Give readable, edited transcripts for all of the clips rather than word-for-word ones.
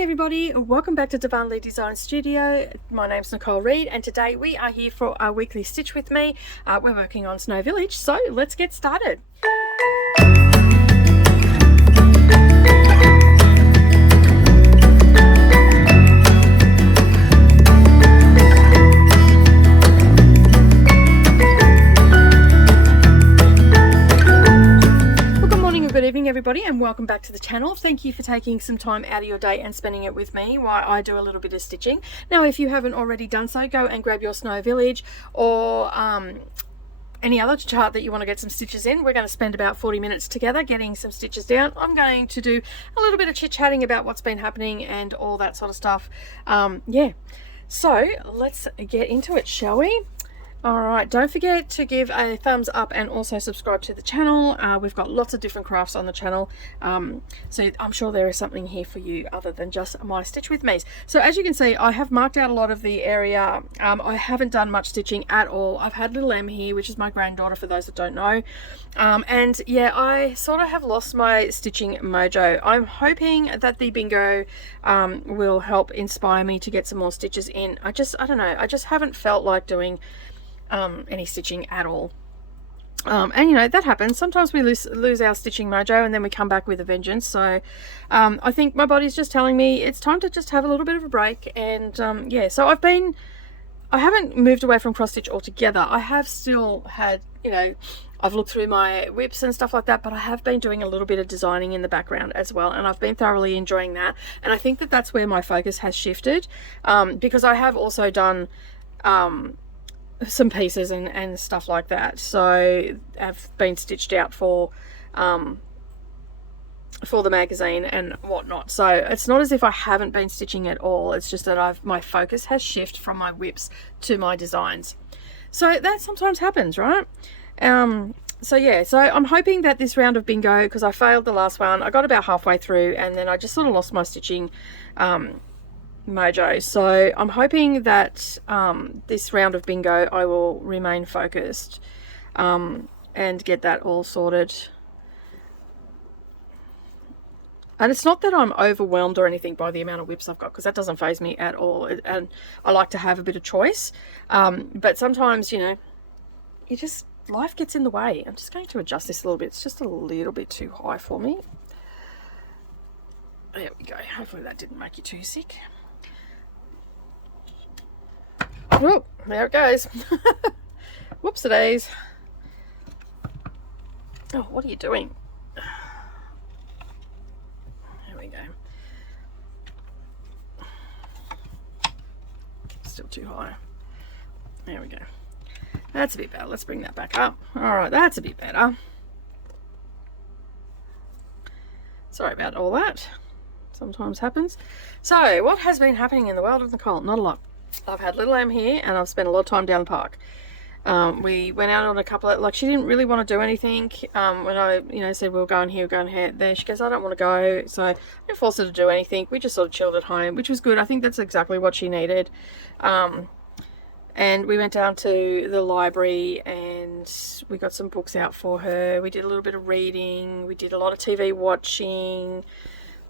Hey everybody, welcome back to Darvanalee Design Studio. My name's Nicole Reed and today we are here for our weekly Stitch with me. We're working on Snow Village, so let's get started. Good evening everybody and welcome back to the channel. Thank you for taking some time out of your day and spending it with me while I do a little bit of stitching. Now if you haven't already done so, go and grab your Snow Village or any other chart that you want to get some stitches in. We're going to spend about 40 minutes together getting some stitches down. I'm going to do a little bit of chit-chatting about what's been happening and all that sort of stuff. Yeah, so let's get into it, shall we? Alright, don't forget to give a thumbs up and also subscribe to the channel. We've got lots of different crafts on the channel, so I'm sure there is something here for you other than just my Stitch with me's. So as you can see, I have marked out a lot of the area. I haven't done much stitching at all. I've had little Em here, which is my granddaughter for those that don't know, and yeah, I sort of have lost my stitching mojo. I'm hoping that the bingo will help inspire me to get some more stitches in. I don't know, I just haven't felt like doing any stitching at all, and you know that happens sometimes. We lose our stitching mojo and then we come back with a vengeance. So I think my body's just telling me it's time to just have a little bit of a break. And yeah, so I haven't moved away from cross stitch altogether. I have still had, you know, I've looked through my whips and stuff like that, but I have been doing a little bit of designing in the background as well, and I've been thoroughly enjoying that. And I think that that's where my focus has shifted, because I have also done some pieces and stuff like that, so I've been stitched out for the magazine and whatnot. So it's not as if I haven't been stitching at all, it's just that my focus has shifted from my whips to my designs. So that sometimes happens, right? So yeah, so I'm hoping that this round of bingo, because I failed the last one, I got about halfway through and then I just sort of lost my stitching mojo. So I'm hoping that this round of bingo I will remain focused and get that all sorted. And it's not that I'm overwhelmed or anything by the amount of whips I've got, because that doesn't faze me at all, and I like to have a bit of choice, but sometimes, you know, life gets in the way. I'm just going to adjust this a little bit. It's just a little bit too high for me. There we go. Hopefully that didn't make you too sick. Oh, there it goes. Whoopsie-days. Oh, what are you doing? There we go. Still too high. There we go. That's a bit better. Let's bring that back up. Alright, that's a bit better. Sorry about all that. Sometimes happens. So, what has been happening in the world of Nicole? Not a lot. I've had little Em here and I've spent a lot of time down the park. We went out on a couple of, like, she didn't really want to do anything. When I, you know, said we'll go in here, we'll go in here, there she goes, I don't want to go. So I didn't force her to do anything. We just sort of chilled at home, which was good. I think that's exactly what she needed. And we went down to the library and we got some books out for her. We did a little bit of reading. We did a lot of TV watching,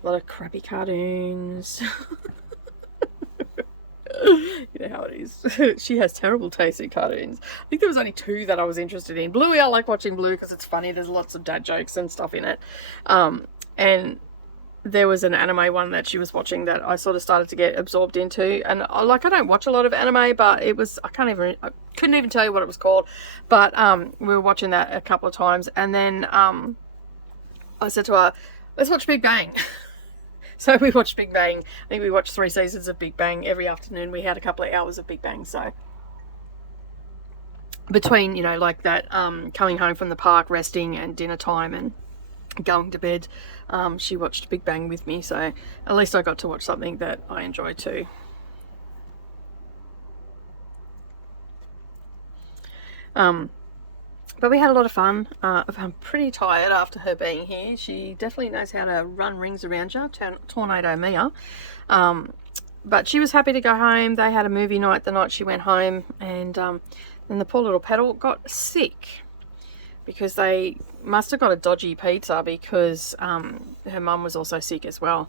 a lot of crappy cartoons. You know how it is. She has terrible taste in cartoons. I think there was only 2 that I was interested in. Bluey, I like watching Blue because it's funny. There's lots of dad jokes and stuff in it. And there was an anime one that she was watching that I sort of started to get absorbed into. And I don't watch a lot of anime, but it was, I couldn't even tell you what it was called. But we were watching that a couple of times. And then I said to her, let's watch Big Bang. So we watched Big Bang. I think we watched 3 seasons of Big Bang every afternoon. We had a couple of hours of Big Bang. So between, you know, like that, coming home from the park, resting, and dinner time and going to bed, she watched Big Bang with me. So at least I got to watch something that I enjoy too. But we had a lot of fun. I'm pretty tired after her being here. She definitely knows how to run rings around you, tornado Mia. But she was happy to go home. They had a movie night the night she went home, and then the poor little petal got sick because they must have got a dodgy pizza, because her mum was also sick as well.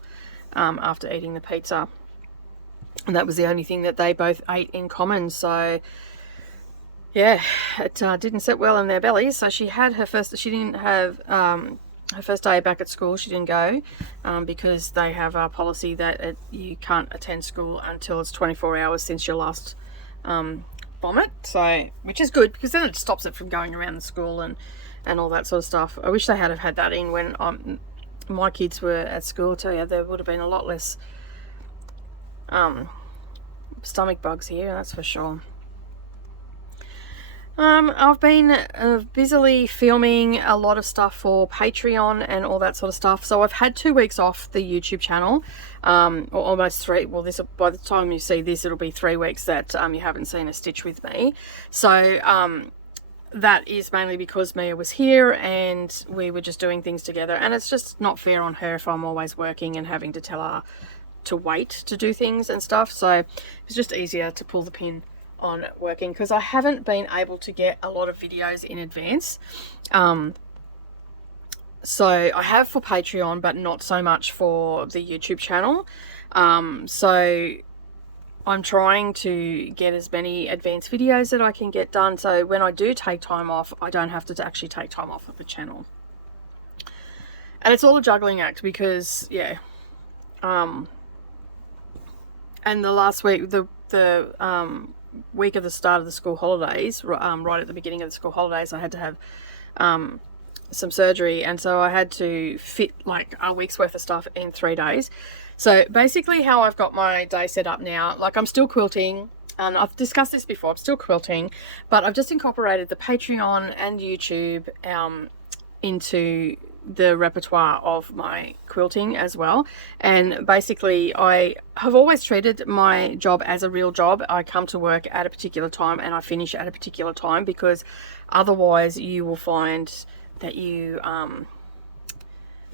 after eating the pizza. And that was the only thing that they both ate in common. So yeah, it didn't sit well in their bellies. So she had her first, she didn't have her first day back at school. She didn't go because they have a policy that you can't attend school until it's 24 hours since your last vomit. So, which is good, because then it stops it from going around the school and all that sort of stuff. I wish they had have had that in when my kids were at school. I tell you, there would have been a lot less stomach bugs here, that's for sure. I've been busily filming a lot of stuff for Patreon and all that sort of stuff. So I've had 2 weeks off the YouTube channel, or almost 3. Well, this, by the time you see this, it'll be 3 weeks that you haven't seen a stitch with me. So that is mainly because Mia was here and we were just doing things together, and it's just not fair on her if I'm always working and having to tell her to wait to do things and stuff. So it's just easier to pull the pin on working, because I haven't been able to get a lot of videos in advance. So I have for Patreon, but not so much for the YouTube channel. So I'm trying to get as many advanced videos that I can get done, so when I do take time off, I don't have to actually take time off of the channel. And it's all a juggling act, because yeah, and the last week, the week of the start of the school holidays, right at the beginning of the school holidays, I had to have some surgery, and so I had to fit like a week's worth of stuff in 3 days. So basically how I've got my day set up now, like I'm still quilting, and I've discussed this before, I'm still quilting, but I've just incorporated the Patreon and YouTube into the repertoire of my quilting as well. And basically I have always treated my job as a real job. I come to work at a particular time and I finish at a particular time, because otherwise you will find that you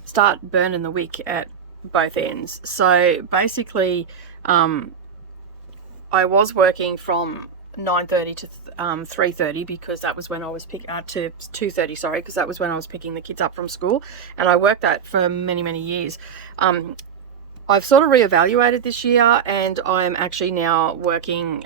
start burning the wick at both ends. So basically I was working from 9:30 to 3:30, because that was when I was to 2:30, sorry, because that was when I was picking the kids up from school, and I worked that for many years. I've sort of reevaluated this year, and I'm actually now working,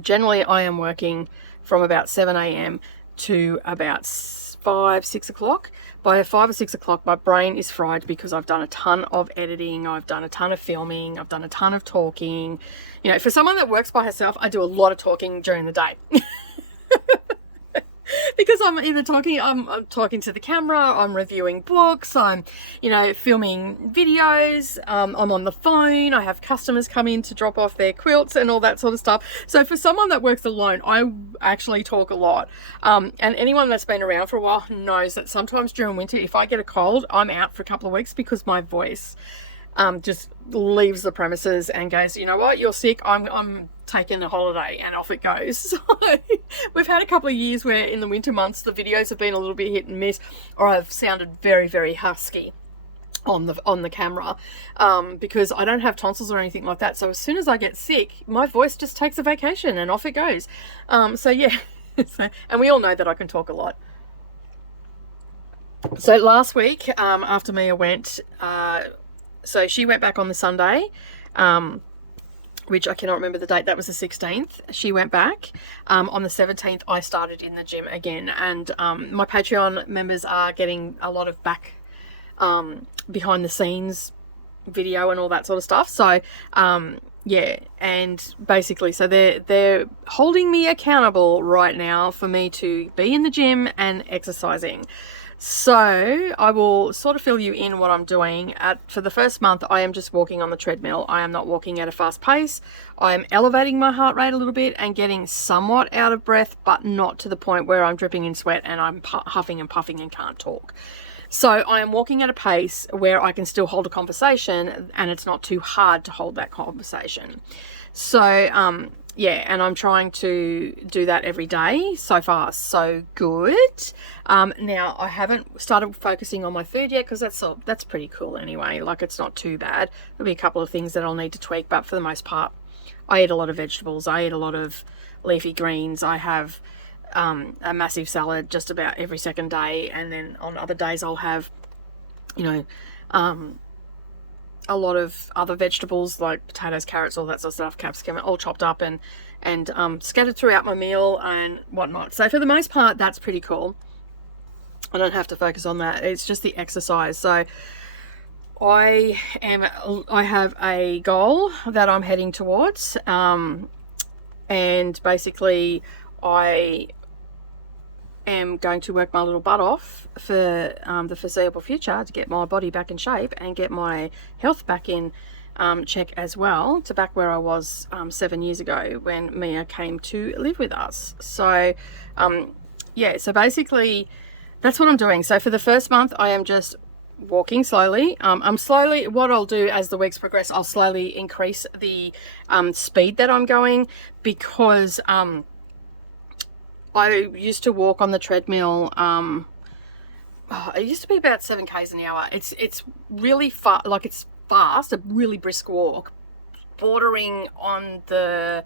generally I am working from about 7 a.m. to about 5-6 o'clock. By 5 or 6 o'clock my brain is fried, because I've done a ton of editing, I've done a ton of filming, I've done a ton of talking. You know, for someone that works by herself, I do a lot of talking during the day. Because I'm either talking, I'm talking to the camera, I'm reviewing books, I'm, you know, filming videos, I'm on the phone, I have customers come in to drop off their quilts and all that sort of stuff. So for someone that works alone, I actually talk a lot. And anyone that's been around for a while knows that sometimes during winter, if I get a cold, I'm out for a couple of weeks, because my voice just leaves the premises and goes, you know what, you're sick, I'm taking a holiday, and off it goes. So we've had a couple of years where in the winter months the videos have been a little bit hit and miss, or I've sounded very husky on the camera, because I don't have tonsils or anything like that. So as soon as I get sick, my voice just takes a vacation and off it goes. So yeah, and we all know that I can talk a lot. So last week, after Mia went, so she went back on the Sunday, which I cannot remember the date. That was the 16th. She went back. On the 17th, I started in the gym again. And my Patreon members are getting a lot of back behind the scenes video and all that sort of stuff. So yeah, and basically, so they're holding me accountable right now for me to be in the gym and exercising. So I will sort of fill you in what I'm doing. For the first month, I am just walking on the treadmill. I am not walking at a fast pace. I am elevating my heart rate a little bit and getting somewhat out of breath, but not to the point where I'm dripping in sweat and I'm huffing and puffing and can't talk. So I am walking at a pace where I can still hold a conversation, and it's not too hard to hold that conversation. So yeah, and I'm trying to do that every day. So far, so good. Now, I haven't started focusing on my food yet, because that's pretty cool anyway. Like, it's not too bad. There'll be a couple of things that I'll need to tweak, but for the most part, I eat a lot of vegetables. I eat a lot of leafy greens. I have a massive salad just about every second day, and then on other days I'll have, you know, a lot of other vegetables like potatoes, carrots, all that sort of stuff, capsicum, all chopped up and scattered throughout my meal and whatnot. So for the most part, that's pretty cool. I don't have to focus on that. It's just the exercise. So I have a goal that I'm heading towards, and basically I am going to work my little butt off for the foreseeable future to get my body back in shape and get my health back in check as well, to back where I was 7 years ago when Mia came to live with us. So yeah, so basically that's what I'm doing. So for the first month, I am just walking slowly. What I'll do as the weeks progress, I'll slowly increase the speed that I'm going, because I used to walk on the treadmill. It used to be about 7 k's an hour. It's really fast, like it's fast, a really brisk walk, bordering on the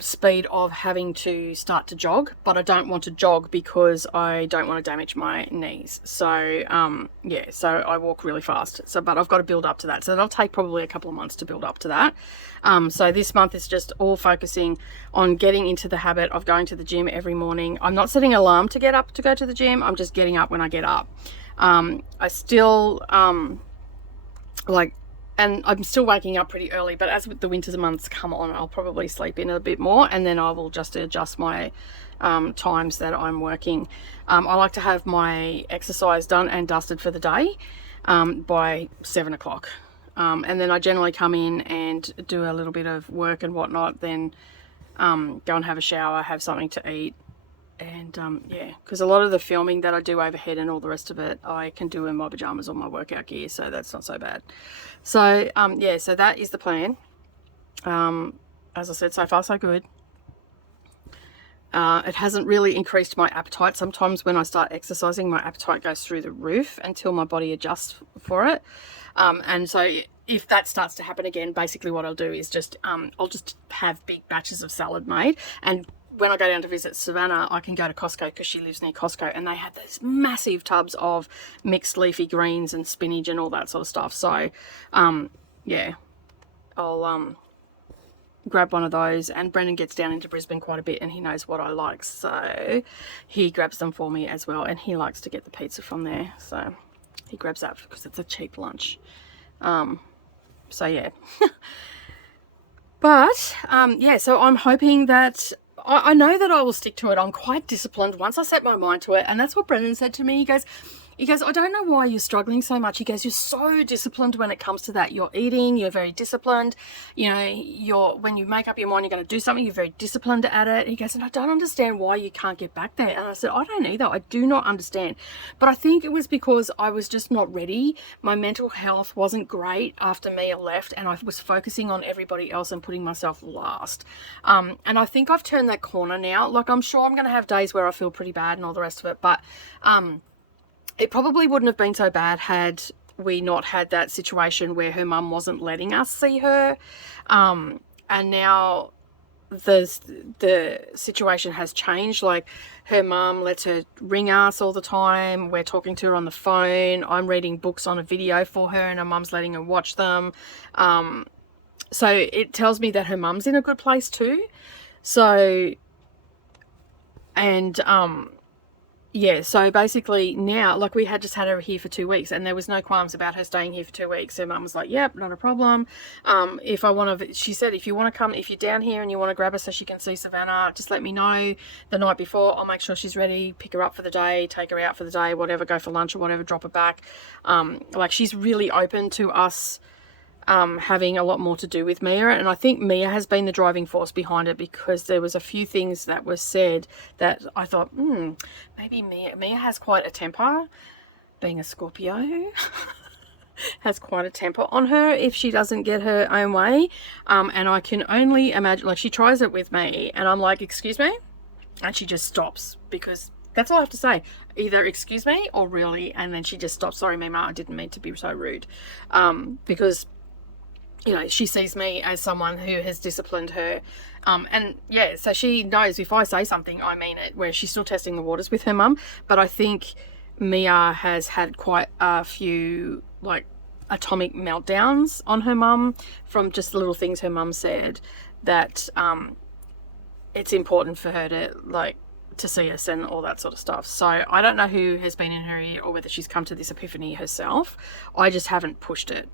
speed of having to start to jog, but I don't want to jog because I don't want to damage my knees. So yeah, so I walk really fast. So, but I've got to build up to that. So that'll take probably a couple of months to build up to that. So this month is just all focusing on getting into the habit of going to the gym every morning. I'm not setting an alarm to get up to go to the gym. I'm just getting up when I get up. I still and I'm still waking up pretty early, but as the winter months come on, I'll probably sleep in a bit more, and then I will just adjust my times that I'm working. I like to have my exercise done and dusted for the day by 7 o'clock. And then I generally come in and do a little bit of work and whatnot, then go and have a shower, have something to eat. And yeah, because a lot of the filming that I do overhead and all the rest of it, I can do in my pajamas or my workout gear, so that's not so bad. So yeah, so that is the plan. As I said, so far so good. It hasn't really increased my appetite. Sometimes when I start exercising, my appetite goes through the roof until my body adjusts for it. And so if that starts to happen again, basically what I'll do is just I'll just have big batches of salad made, and when I go down to visit Savannah, I can go to Costco because she lives near Costco, and they have those massive tubs of mixed leafy greens and spinach and all that sort of stuff. So yeah, I'll grab one of those, and Brendan gets down into Brisbane quite a bit and he knows what I like, so he grabs them for me as well, and he likes to get the pizza from there, so he grabs that because it's a cheap lunch. So yeah. But yeah, so I'm hoping that I know that I will stick to it. I'm quite disciplined once I set my mind to it, and that's what Brendan said to me. He goes, I don't know why you're struggling so much. He goes, you're so disciplined when it comes to that. You're eating, you're very disciplined. You know, when you make up your mind you're going to do something, you're very disciplined at it. He goes, and I don't understand why you can't get back there. And I said, I don't either. I do not understand. But I think it was because I was just not ready. My mental health wasn't great after Mia left, and I was focusing on everybody else and putting myself last. And I think I've turned that corner now. Like, I'm sure I'm going to have days where I feel pretty bad and all the rest of it, but it probably wouldn't have been so bad had we not had that situation where her mum wasn't letting us see her. And now the situation has changed. Like, her mum lets her ring us all the time. We're talking to her on the phone. I'm reading books on a video for her, and her mum's letting her watch them. So it tells me that her mum's in a good place too. So, and yeah, so basically now, like, we had just had her here for 2 weeks, and there was no qualms about her staying here for 2 weeks. Her mum was like, yep, not a problem. If I want to, she said, if you want to come, if you're down here and you want to grab her so she can see Savannah, just let me know the night before. I'll make sure she's ready, pick her up for the day, take her out for the day, whatever, go for lunch or whatever, drop her back. Like, she's really open to us having a lot more to do with Mia, and I think Mia has been the driving force behind it, because there was a few things that were said that I thought, maybe Mia has quite a temper, being a Scorpio, has quite a temper on her if she doesn't get her own way, and I can only imagine, like, she tries it with me, and I'm like, excuse me, and she just stops, because that's all I have to say, either excuse me or really, and then she just stops. Sorry, Mima, I didn't mean to be so rude, because, you know, she sees me as someone who has disciplined her. And yeah, so she knows if I say something, I mean it, where she's still testing the waters with her mum. But I think Mia has had quite a few, like, atomic meltdowns on her mum from just the little things her mum said, that it's important for her to like to see us and all that sort of stuff. So I don't know who has been in her ear or whether she's come to this epiphany herself. I just haven't pushed it.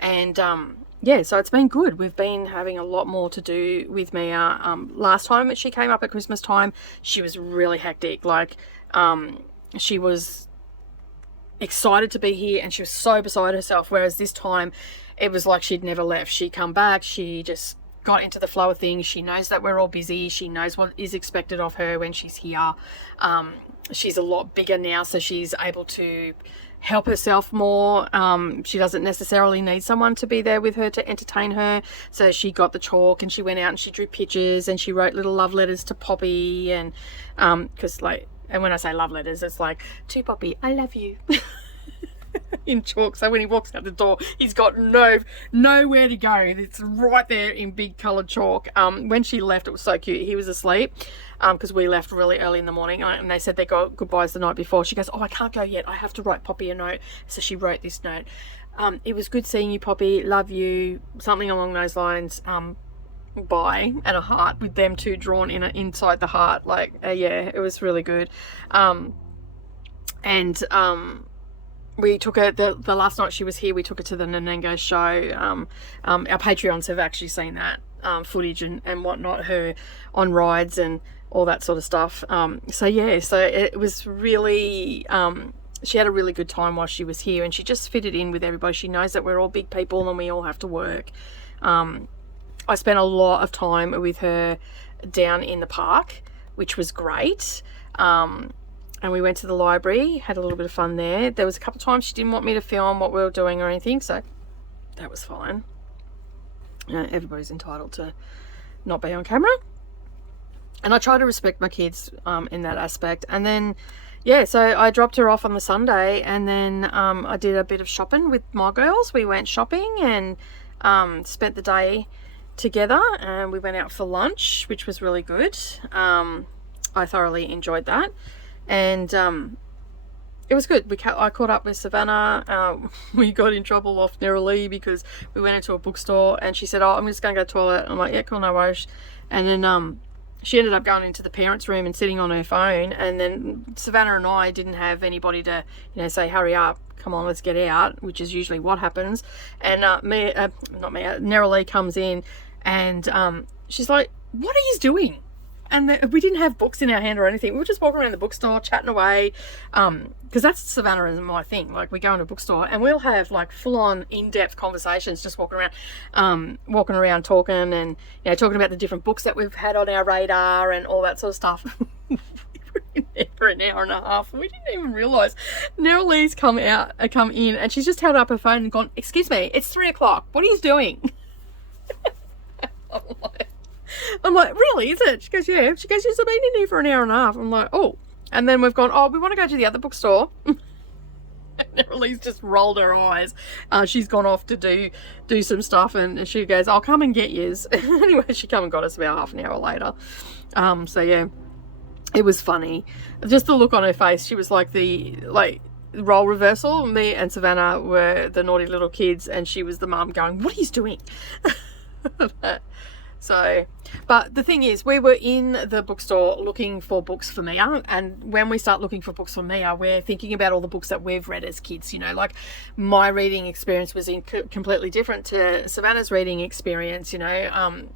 And yeah, so it's been good. We've been having a lot more to do with Mia. Last time she came up at Christmas time, she was really hectic. Like she was excited to be here and she was so beside herself, whereas this time it was like she'd never left. She'd come back, she just got into the flow of things. She knows that we're all busy. She knows what is expected of her when she's here. She's a lot bigger now, so she's able to help herself more. She doesn't necessarily need someone to be there with her to entertain her. So she got the chalk and she went out and she drew pictures and she wrote little love letters to Poppy. And because and when I say love letters, it's like, to Poppy, I love you. In chalk, so when he walks out the door he's got nowhere to go. It's right there in big coloured chalk. When she left, it was so cute. He was asleep because we left really early in the morning, and they said they got goodbyes the night before. She goes, oh, I can't go yet, I have to write Poppy a note. So she wrote this note. It was good seeing you, Poppy, love you, something along those lines. Bye, and a heart with them two drawn inside the heart. Like yeah, it was really good. We took her, the last night she was here, we took her to the Nanango show. Our Patreons have actually seen that footage and whatnot, her on rides and all that sort of stuff. So yeah, so it was really, she had a really good time while she was here, and she just fitted in with everybody. She knows that we're all big people and we all have to work. I spent a lot of time with her down in the park, which was great. And we went to the library, had a little bit of fun there. There was a couple of times she didn't want me to film what we were doing or anything, so that was fine. Everybody's entitled to not be on camera. And I try to respect my kids in that aspect. And then, yeah, so I dropped her off on the Sunday, and then I did a bit of shopping with my girls. We went shopping and spent the day together, and we went out for lunch, which was really good. I thoroughly enjoyed that. And it was good. I caught up with Savannah. We got in trouble off Narrowlee because we went into a bookstore and she said, oh, I'm just going to go to the toilet. I'm like, yeah, cool, no worries. And then she ended up going into the parents' room and sitting on her phone. And then Savannah and I didn't have anybody to, say, hurry up, come on, let's get out, which is usually what happens. And Narrowlee comes in and she's like, what are you doing? And we didn't have books in our hand or anything. We were just walking around the bookstore, chatting away. Because that's Savannah and my thing. Like, we go into a bookstore and we'll have like full-on in-depth conversations, just walking around talking and, talking about the different books that we've had on our radar and all that sort of stuff. We were in there for an hour and a half. We didn't even realise. Narrowlee's come in and she's just held up her phone and gone, excuse me, it's 3 o'clock. What are you doing? I'm like, really, is it? She goes, yeah. She goes, she's been in here for an hour and a half. I'm like, oh. And then we've gone, oh, we want to go to the other bookstore. And Narrowlee's just rolled her eyes. She's gone off to do some stuff, and she goes, I'll come and get yous. Anyway, she come and got us about half an hour later. So yeah, it was funny. Just the look on her face. She was like role reversal. Me and Savannah were the naughty little kids, and she was the mum going, what are you doing? So, but the thing is, we were in the bookstore looking for books for Mia, and when we start looking for books for Mia, we're thinking about all the books that we've read as kids. Like my reading experience was completely different to Savannah's reading experience.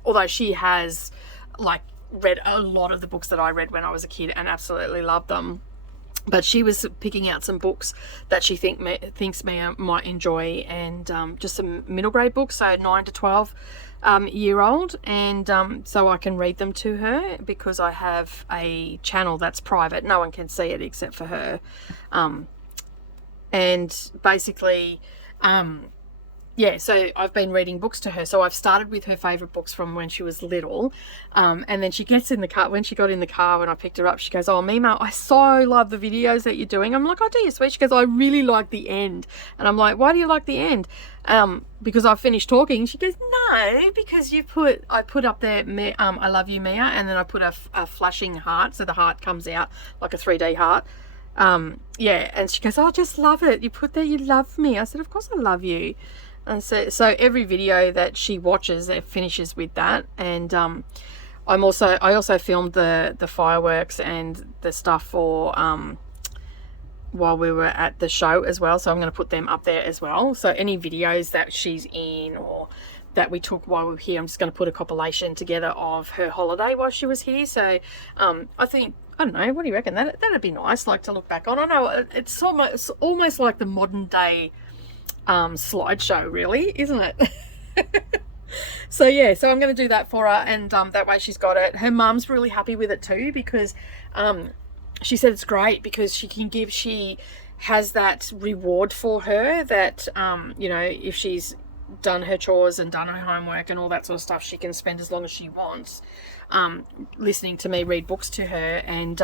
Although she has like read a lot of the books that I read when I was a kid and absolutely loved them. But she was picking out some books that she thinks Mia might enjoy, and just some middle grade books, so 9 to 12 year old, and so I can read them to her because I have a channel that's private. No one can see it except for her. And basically, yeah, so I've been reading books to her. So I've started with her favourite books from when she was little. And then she gets in the car. When she got in the car, when I picked her up, she goes, oh, Mima, I so love the videos that you're doing. I'm like, oh, do you, sweet? She goes, I really like the end. And I'm like, why do you like the end? Because I've finished talking. She goes, no, because I put up there, I love you, Mia. And then I put a flashing heart. So the heart comes out like a 3D heart. Yeah, and she goes, oh, I just love it. You put there, you love me. I said, of course I love you. And so every video that she watches, it finishes with that. And I also filmed the fireworks and the stuff for while we were at the show as well, so I'm going to put them up there as well. So any videos that she's in or that we took while we were here, I'm just going to put a compilation together of her holiday while she was here. So I think, I don't know, what do you reckon? That'd be nice, like, to look back on. I know it's almost like the modern day slideshow, really, isn't it? So yeah, so I'm going to do that for her, and that way she's got it. Her mum's really happy with it too, because she said it's great because she has that reward for her that, you know, if she's done her chores and done her homework and all that sort of stuff, she can spend as long as she wants listening to me read books to her and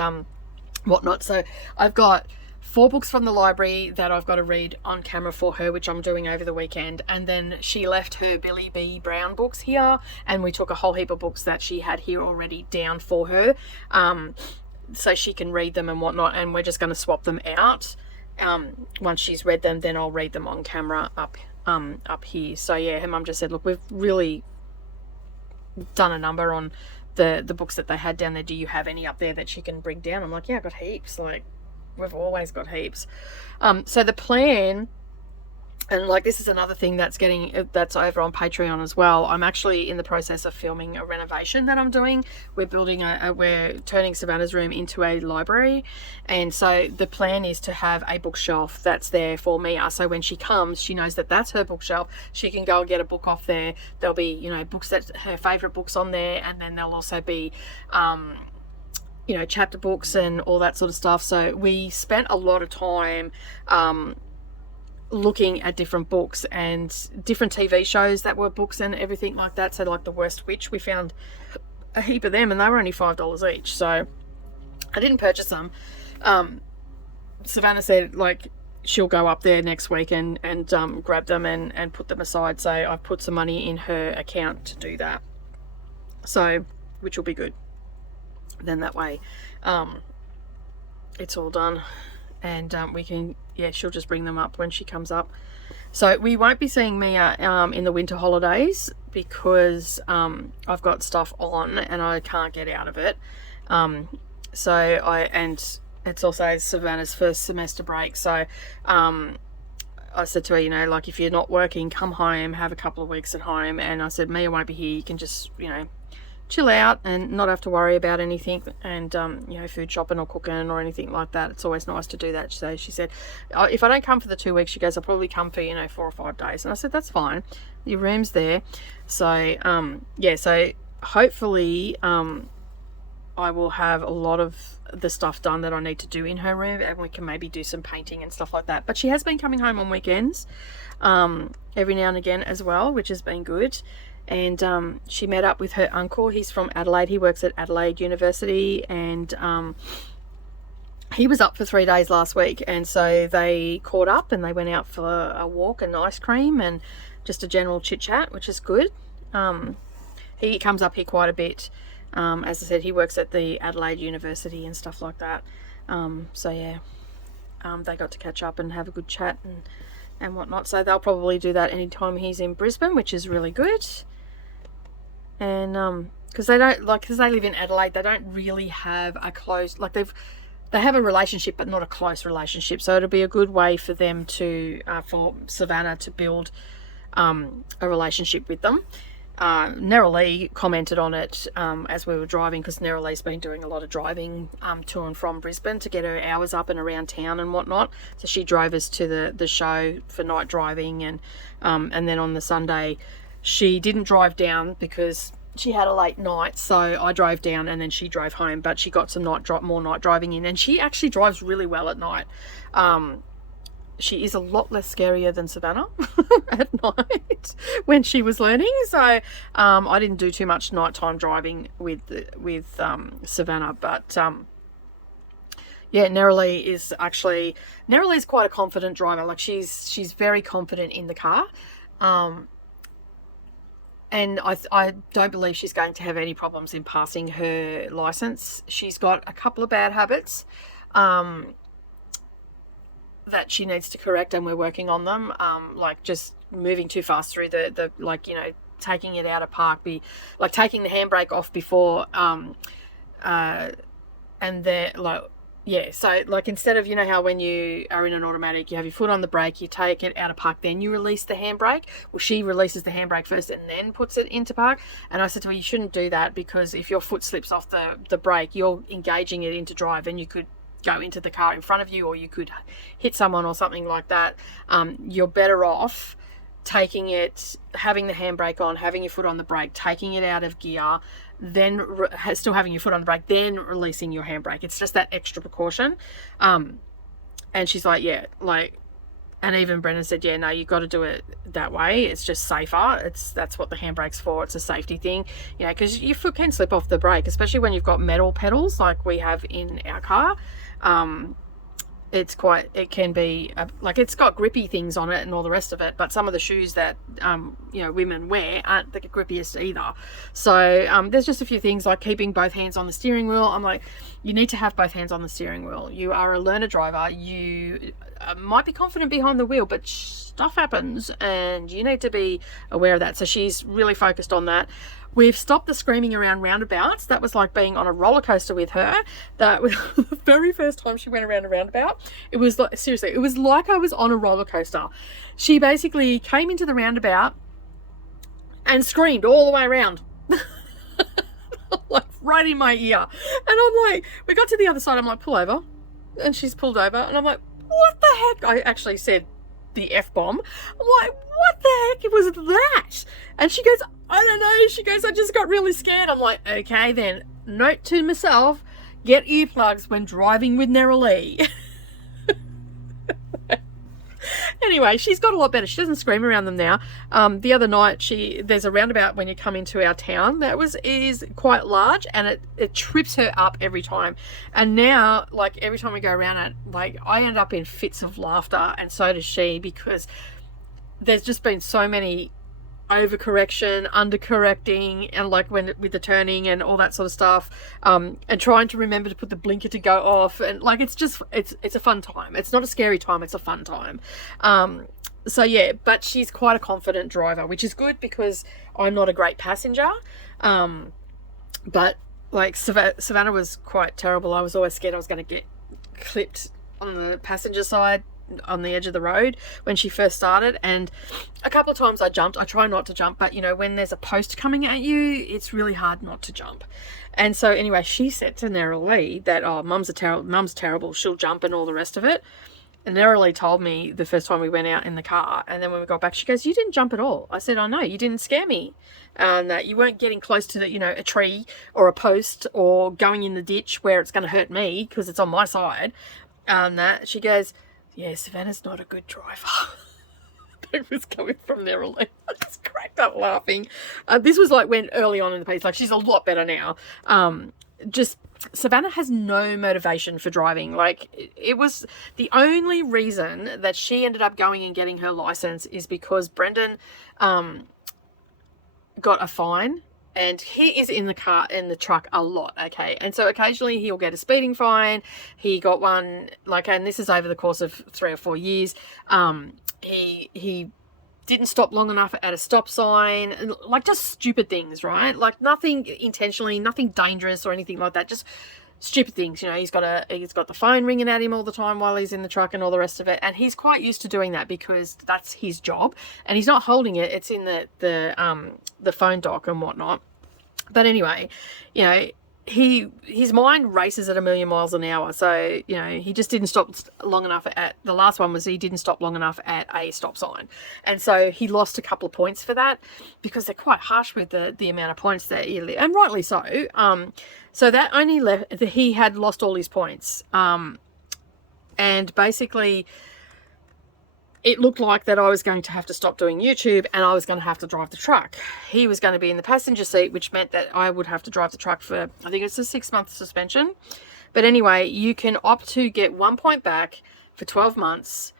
whatnot. So I've got 4 books from the library that I've got to read on camera for her, which I'm doing over the weekend. And then she left her Billy B. Brown books here, and we took a whole heap of books that she had here already down for her, so she can read them and whatnot. And we're just going to swap them out. Once she's read them, then I'll read them on camera up here. So yeah, her mum just said, look, we've really done a number on the books that they had down there. Do you have any up there that she can bring down? I'm like, yeah, I've got heaps. Like, we've always got heaps. So the plan, and like, this is another thing that's over on Patreon as well. I'm actually in the process of filming a renovation that I'm doing. We're building we're turning Savannah's room into a library, and so the plan is to have a bookshelf that's there for Mia. So when she comes, she knows that that's her bookshelf. She can go and get a book off there. There'll be, you know, books that her favorite books on there, and then there'll also be you know, chapter books and all that sort of stuff. So we spent a lot of time looking at different books and different TV shows that were books and everything like that. So like The Worst Witch, we found a heap of them and they were only $5 each. So I didn't purchase them. Savannah said, like, she'll go up there next week and grab them and put them aside. So I've put some money in her account to do that. So, which will be good. Then that way it's all done, and we can, yeah, she'll just bring them up when she comes up. So we won't be seeing Mia in the winter holidays because I've got stuff on and I can't get out of it. And it's also Savannah's first semester break, so I said to her, you know, like, if you're not working, come home, have a couple of weeks at home. And I said, Mia won't be here, you can just, you know, chill out and not have to worry about anything, and you know, food shopping or cooking or anything like that. It's always nice to do that. So she said, if I don't come for the 2 weeks, she goes, I'll probably come for, you know, 4 or 5 days. And I said, that's fine, your room's there. So yeah, so hopefully I will have a lot of the stuff done that I need to do in her room, and we can maybe do some painting and stuff like that. But she has been coming home on weekends every now and again as well, which has been good. And she met up with her uncle. He's from Adelaide. He works at Adelaide University, and he was up for 3 days last week, and so they caught up and they went out for a walk and ice cream and just a general chit chat, which is good. He comes up here quite a bit. As I said, he works at the Adelaide University and stuff like that. So yeah, they got to catch up and have a good chat and whatnot. So they'll probably do that anytime he's in Brisbane, which is really good. And because they live in Adelaide, they don't really have a close, like, they have a relationship but not a close relationship. So it'll be a good way for them to for Savannah to build a relationship with them. Neroli commented on it as we were driving, because Neroli's been doing a lot of driving to and from Brisbane to get her hours up and around town and whatnot. So she drove us to the show for night driving, and then on the Sunday she didn't drive down because she had a late night, so I drove down and then she drove home, but she got some more night driving in, and she actually drives really well at night. She is a lot less scarier than Savannah at night when she was learning. So I didn't do too much nighttime driving with Savannah, but yeah, Neroli is quite a confident driver. Like, she's very confident in the car. And I don't believe she's going to have any problems in passing her license. She's got a couple of bad habits. that she needs to correct, and we're working on them. Like just moving too fast through the like, you know, taking it out of park, like taking the handbrake off before, and then like, yeah, so like instead of, you know how when you are in an automatic, you have your foot on the brake, you take it out of park, then you release the handbrake. Well, she releases the handbrake first and then puts it into park. And I said to her, you shouldn't do that, because if your foot slips off the brake, you're engaging it into drive, and you could go into the car in front of you, or you could hit someone or something like that. You're better off taking it, having the handbrake on, having your foot on the brake, taking it out of gear, then still having your foot on the brake, then releasing your handbrake. It's just that extra precaution. And she's like, yeah, like, and even Brendan said, yeah, no, you got to do it that way. It's just safer. That's what the handbrake's for. It's a safety thing, you know, because your foot can slip off the brake, especially when you've got metal pedals like we have in our car. It can be like, it's got grippy things on it and all the rest of it, but some of the shoes that you know, women wear aren't the grippiest either. So there's just a few things like keeping both hands on the steering wheel. I'm like, you need to have both hands on the steering wheel. You are a learner driver. You might be confident behind the wheel, but stuff happens and you need to be aware of that. So she's really focused on that. We've stopped the screaming around roundabouts. That was like being on a roller coaster with her. That was the very first time she went around a roundabout. It was like, seriously, it was like I was on a roller coaster. She basically came into the roundabout and screamed all the way around. Like right in my ear. And I'm like, we got to the other side. I'm like, pull over. And she's pulled over. And I'm like, what the heck? I actually said the F-bomb. I'm like, what the heck was that? And she goes, I don't know. She goes, I just got really scared. I'm like, okay then. Note to myself, get earplugs when driving with Darvanalee. Anyway, she's got a lot better. She doesn't scream around them now. The other night, there's a roundabout when you come into our town that is quite large, and it trips her up every time. And now, like every time we go around it, like I end up in fits of laughter, and so does she, because there's just been so many overcorrection, undercorrecting, and like when with the turning and all that sort of stuff, and trying to remember to put the blinker to go off, and like it's a fun time. It's not a scary time, it's a fun time. So yeah, but she's quite a confident driver, which is good because I'm not a great passenger. But like Savannah was quite terrible. I was always scared I was going to get clipped on the passenger side on the edge of the road when she first started, and a couple of times I jumped. I try not to jump, but you know, when there's a post coming at you, it's really hard not to jump. And so anyway, she said to Darvanalee that, oh, mum's terrible, she'll jump and all the rest of it. And Darvanalee told me the first time we went out in the car, and then when we got back, she goes, you didn't jump at all. I said, I know, you didn't scare me, and that you weren't getting close to the, you know, a tree or a post or going in the ditch where it's going to hurt me because it's on my side. That she goes, yeah, Savannah's not a good driver. That was coming from Darvanalee. I just cracked up laughing. This was like when early on in the piece, like she's a lot better now. Just Savannah has no motivation for driving. Like it was the only reason that she ended up going and getting her license is because Brendan got a fine. And he is in the truck a lot, okay? And so occasionally he'll get a speeding fine. He got one, like, and this is over the course of 3 or 4 years. He didn't stop long enough at a stop sign, like just stupid things, right? Like nothing intentionally, nothing dangerous or anything like that. Just stupid things, you know. He's got the phone ringing at him all the time while he's in the truck and all the rest of it, and he's quite used to doing that because that's his job, and he's not holding it. It's in the phone dock and whatnot. But anyway, you know, his mind races at 1,000,000 miles an hour. So, you know, he just didn't stop long enough at, the last one was he didn't stop long enough at a stop sign. And so he lost a couple of points for that because they're quite harsh with the amount of points that he, and rightly so. So that only left, he had lost all his points. And basically it looked like that I was going to have to stop doing YouTube and I was going to have to drive the truck. He was going to be in the passenger seat, which meant that I would have to drive the truck for, I think it's a 6-month suspension. But anyway, you can opt to get 1 point back for 12 months.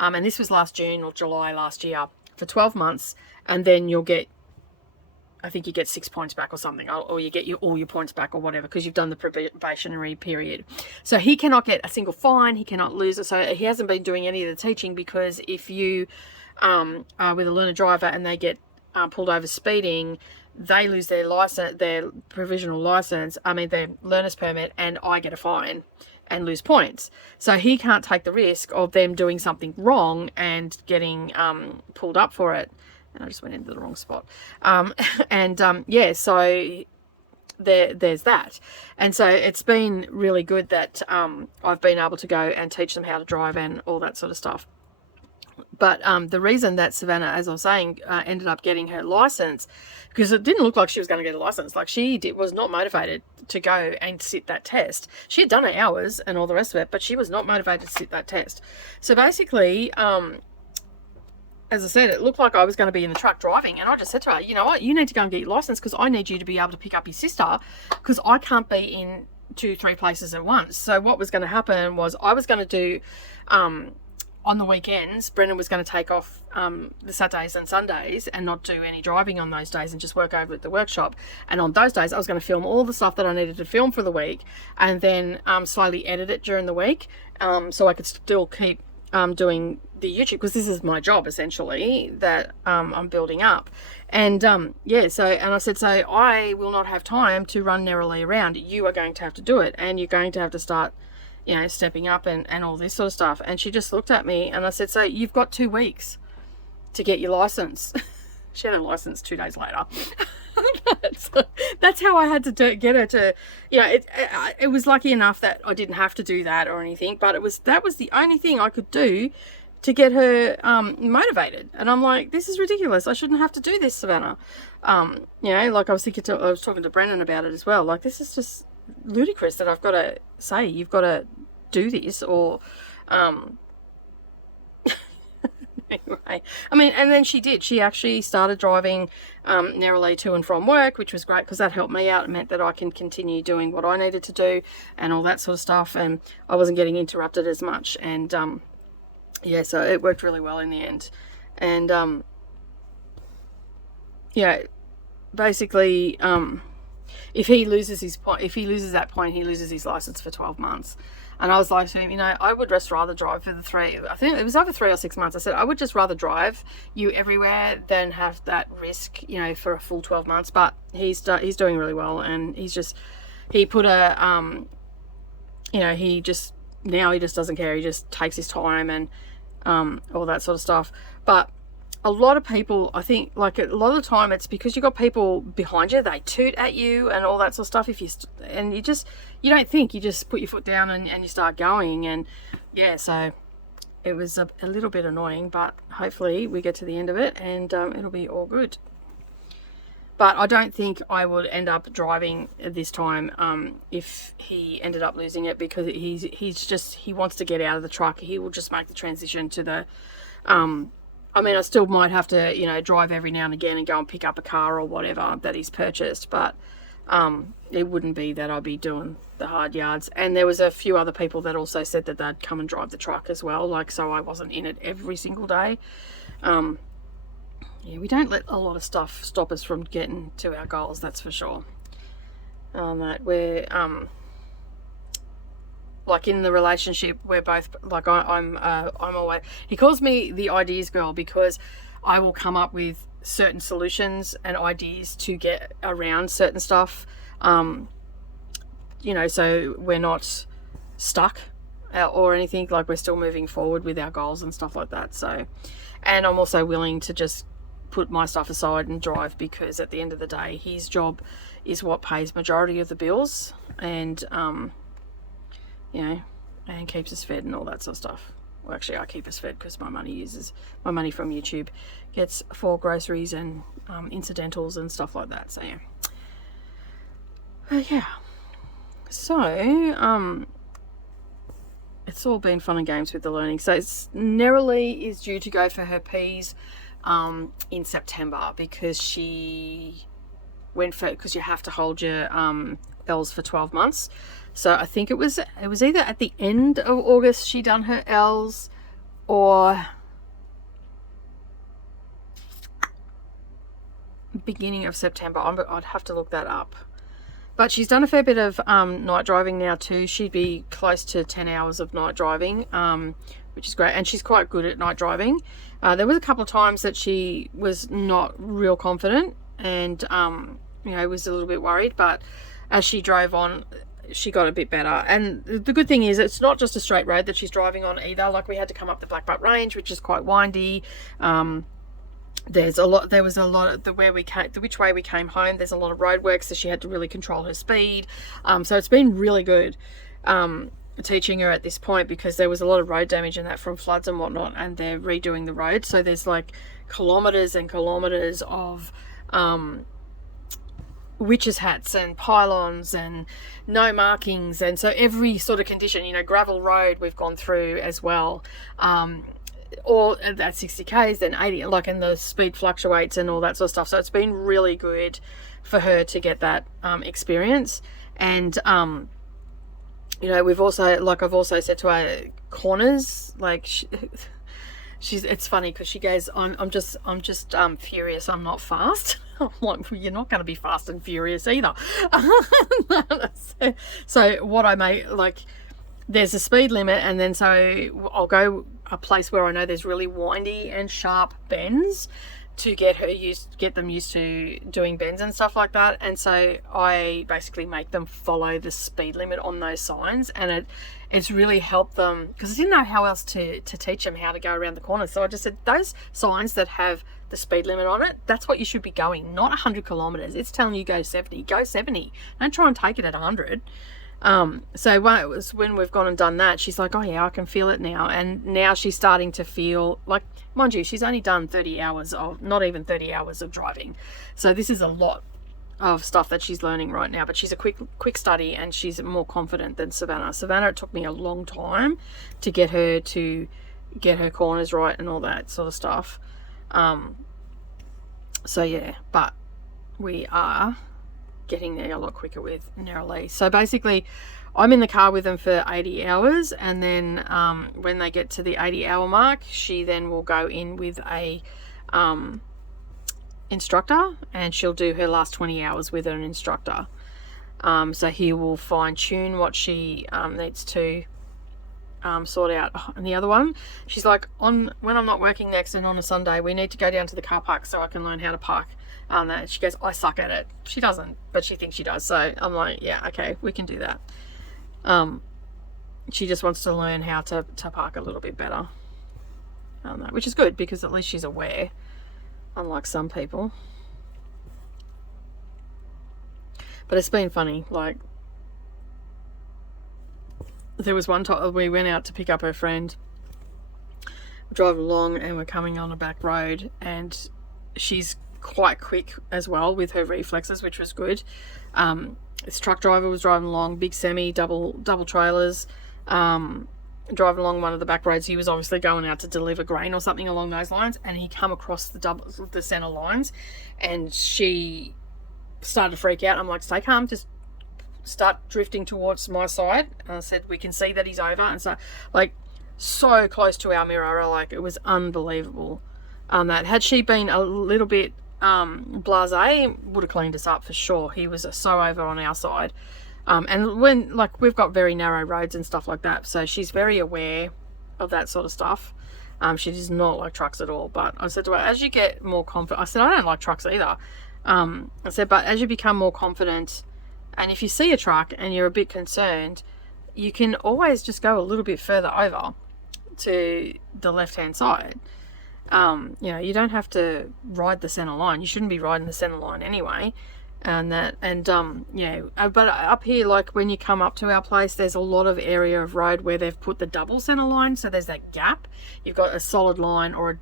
And this was last June or July last year, for 12 months. And then you'll get I think you get 6 points back or something, or you get all your points back or whatever, because you've done the probationary period. So he cannot get a single fine. He cannot lose it. So he hasn't been doing any of the teaching, because if you are with a learner driver and they get pulled over speeding, they lose their license, their provisional license, their learner's permit, and I get a fine and lose points. So he can't take the risk of them doing something wrong and getting pulled up for it. And I just went into the wrong spot. Yeah, so there's that. And so it's been really good that I've been able to go and teach them how to drive and all that sort of stuff. But the reason that Savannah, as I was saying, ended up getting her license, because it didn't look like she was going to get a license. Like, was not motivated to go and sit that test. She had done her hours and all the rest of it, but she was not motivated to sit that test. So basically, as I said, it looked like I was going to be in the truck driving, and I just said to her, you know what, you need to go and get your license, because I need you to be able to pick up your sister, because I can't be in 2-3 places at once. So what was going to happen was, I was going to do on the weekends, Brendan was going to take off the Saturdays and Sundays and not do any driving on those days and just work over at the workshop. And on those days, I was going to film all the stuff that I needed to film for the week, and then slowly edit it during the week, so I could still keep doing the YouTube, because this is my job essentially that I'm building up. And yeah, so, and I said, so I will not have time to run Narrowly around. You are going to have to do it, and you're going to have to start, you know, stepping up and all this sort of stuff. And she just looked at me, and I said, so you've got 2 weeks to get your license. She had a license 2 days later. So that's how I had to get her to, you know, it was lucky enough that I didn't have to do that or anything, but that was the only thing I could do to get her motivated. And I'm like, this is ridiculous. I shouldn't have to do this, Savannah. You know, like I was talking to Brendan about it as well. Like, this is just ludicrous that I've got to say, you've got to do this, or anyway, and then she did. She actually started driving Narrowly to and from work, which was great, because that helped me out. It meant that I can continue doing what I needed to do and all that sort of stuff, and I wasn't getting interrupted as much. And yeah, so it worked really well in the end. And yeah, basically, if he loses that point, he loses his license for 12 months. And I was like to him, you know, I would just rather drive for I think it was over 3 or 6 months. I said, I would just rather drive you everywhere than have that risk, you know, for a full 12 months. But he's doing really well, and he put a, you know, now he just doesn't care. He just takes his time and all that sort of stuff. But a lot of people, I think, like, a lot of the time it's because you've got people behind you, they toot at you and all that sort of stuff. You don't think, you just put your foot down and you start going. And yeah, so it was a little bit annoying, but hopefully we get to the end of it, and it'll be all good. But I don't think I would end up driving this time if he ended up losing it, because he wants to get out of the truck. He will just make the transition to the I still might have to, you know, drive every now and again and go and pick up a car or whatever that he's purchased, but it wouldn't be that I'd be doing the hard yards. And there was a few other people that also said that they'd come and drive the truck as well, like, so I wasn't in it every single day. Yeah, we don't let a lot of stuff stop us from getting to our goals, that's for sure. We're like, in the relationship, we're both like, I'm always, he calls me the ideas girl, because I will come up with certain solutions and ideas to get around certain stuff, you know, so we're not stuck or anything, like, we're still moving forward with our goals and stuff like that. So, and I'm also willing to just put my stuff aside and drive, because at the end of the day, his job is what pays majority of the bills, and you know, and keeps us fed and all that sort of stuff. Well, actually, I keep us fed, because my money from YouTube gets for groceries and incidentals and stuff like that. So yeah, yeah. So it's all been fun and games with the learning. So Narrowly is due to go for her P's in September, because she went for, because you have to hold your L's for 12 months. So I think it was either at the end of August she done her L's, or beginning of September. I'd have to look that up. But she's done a fair bit of night driving now too. She'd be close to 10 hours of night driving, which is great. And she's quite good at night driving. There was a couple of times that she was not real confident and, was a little bit worried. But as she drove on, she got a bit better. And the good thing is it's not just a straight road that she's driving on either. Like, we had to come up the Black Butte Range, which is quite windy. There was a lot of which way we came home. There's a lot of roadworks, so she had to really control her speed. So it's been really good teaching her at this point, because there was a lot of road damage and that from floods and whatnot, and they're redoing the road. So there's like kilometers and kilometers of witches' hats and pylons and no markings, and so every sort of condition, gravel road we've gone through as well. Or at 60 k's, then 80, and the speed fluctuates and all that sort of stuff. So it's been really good for her to get that experience. And we've also, I've also said to her, corners, it's funny because she goes, I'm just furious, I'm not fast. I'm like, well, you're not going to be fast and furious either. So what I make, there's a speed limit, and then so I'll go a place where I know there's really windy and sharp bends to get them used to doing bends and stuff like that. And so I basically make them follow the speed limit on those signs, and it's really helped them, because I didn't know how else to teach them how to go around the corner. So I just said, those signs that have the speed limit on it, that's what you should be going, not 100 kilometers. It's telling you go 70. Don't try and take it at 100. So when we've gone and done that, she's like, oh yeah, I can feel it now. And now she's starting to feel like, mind you, she's only done 30 hours of, not even 30 hours of driving. So this is a lot of stuff that she's learning right now, but she's a quick study, and she's more confident than Savannah. Savannah, it took me a long time to get her corners right and all that sort of stuff. So yeah, but we are getting there a lot quicker with Narrowly. So basically I'm in the car with them for 80 hours, and then when they get to the 80-hour mark, she then will go in with a instructor, and she'll do her last 20 hours with an instructor. So he will fine-tune what she needs to sort out. And the other one, she's like, when I'm not working next and on a Sunday, we need to go down to the car park so I can learn how to park. She goes, I suck at it. She doesn't, but she thinks she does. So I'm like, yeah, okay, we can do that. She just wants to learn how to park a little bit better, which is good, because at least she's aware, unlike some people. But it's been funny. Like, there was one time we went out to pick up her friend. We're driving along and we're coming on a back road, and she's quite quick as well with her reflexes, which was good. This truck driver was driving along, big semi, double trailers, driving along one of the back roads. He was obviously going out to deliver grain or something along those lines, and he come across the center lines, and she started to freak out. I'm like, stay calm, just start drifting towards my side. And I said, we can see that he's over. And so close to our mirror, like, it was unbelievable. That had she been a little bit blasé, would have cleaned us up for sure. He was so over on our side. And when, we've got very narrow roads and stuff like that, so she's very aware of that sort of stuff. She does not like trucks at all. But I said to her, as you get more confident, I said, I don't like trucks either. I said, but as you become more confident, and if you see a truck and you're a bit concerned, you can always just go a little bit further over to the left-hand side. You don't have to ride the center line. You shouldn't be riding the center line anyway. But up here, like when you come up to our place, there's a lot of area of road where they've put the double center line. So there's that gap. You've got a solid line or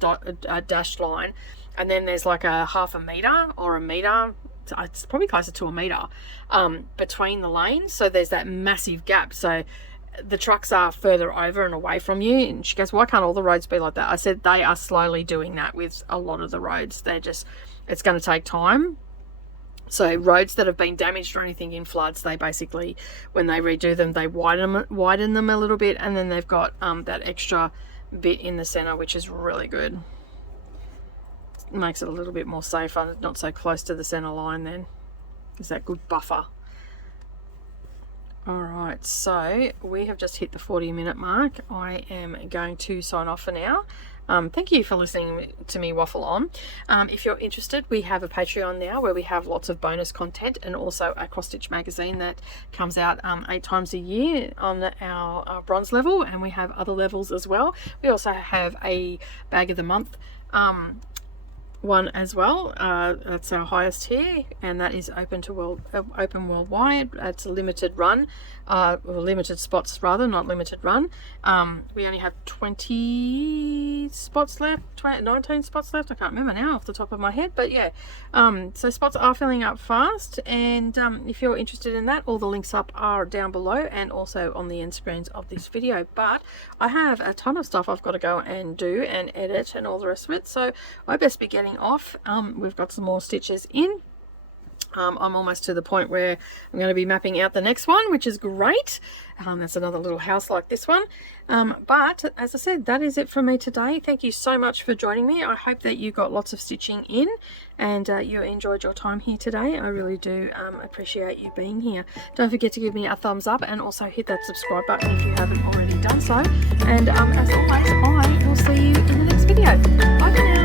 a dashed line, and then there's like a half a meter or a meter. It's probably closer to a meter between the lanes. So there's that massive gap. So the trucks are further over and away from you. And she goes, why can't all the roads be like that? I said, they are slowly doing that with a lot of the roads. It's going to take time. So roads that have been damaged or anything in floods, they basically, when they redo them, they widen them a little bit, and then they've got that extra bit in the center, which is really good. makes it a little bit more safer, not so close to the center line then. Is that good buffer? Alright, so we have just hit the 40-minute mark. I am going to sign off for now. Thank you for listening to me waffle on. If you're interested, we have a Patreon now where we have lots of bonus content, and also a cross stitch magazine that comes out 8 times a year on our bronze level, and we have other levels as well. We also have a bag of the month one as well. That's our highest tier, and that is open worldwide. It's a limited run, or limited spots rather, not limited run. We only have 20 spots left, 19 spots left. I can't remember now off the top of my head, but yeah. So spots are filling up fast, and if you're interested in that, all the links up are down below and also on the end screens of this video. But I have a ton of stuff I've got to go and do and edit and all the rest of it, so I best be getting off. We've got some more stitches in. I'm almost to the point where I'm going to be mapping out the next one, which is great. That's another little house like this one. But as I said, that is it from me today. Thank you so much for joining me. I hope that you got lots of stitching in, and you enjoyed your time here today. I really do appreciate you being here. Don't forget to give me a thumbs up, and also hit that subscribe button if you haven't already done so. And as always, I will see you in the next video. Bye for now.